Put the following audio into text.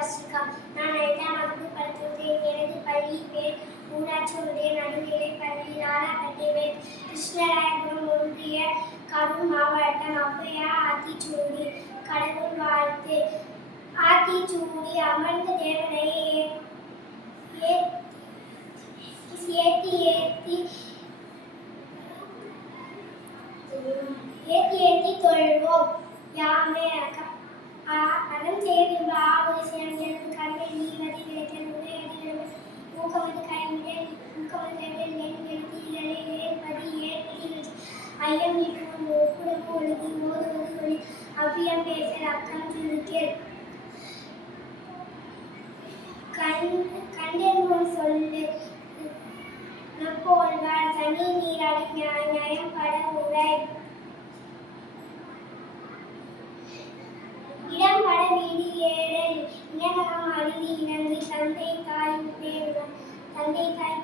வசிகா. நான் 5ஆம் வகுப்பு படிக்கின்றேன். எனது பள்ளி பேர் ஊராட்சி ஒன்றிய நடுநிலைப் பள்ளி லாலாப்பேட்டை, கிருஷ்ணராயபுரம் ஒன்றிய, கரூர் மாவட்டம். ஔவையார் ஆத்திச்சூடி. கடவுள் வாழ்த்து. ஆத்திச்சூடி அமர்ந்த தேவனை ஏத்தி ஏத்தி தொழுவோம். யாமே அறம் செய்கின்ற ஆவது சிறந்தது. கடமை நீவது கிடைத்தல். உடையது விடுவது. ஊக்கமது கைவிடல். ஏன் எழுதிகளை ஏற்பது ஏற்பது. ஐயம் நீக்குவது. ஒப்புரவு ஒழுகு. ஓதுவது தொழில். அவ்வியம் பேசல். அக்கம் சுருக்கல். கண்டென்றும் சொல்லு நப்போல்வார். தனி நீராடி நியாயம் பட உரை. இடம்பட வீடு ஏறல். இனநகம் அரிது இணங்கு. தந்தை தாய்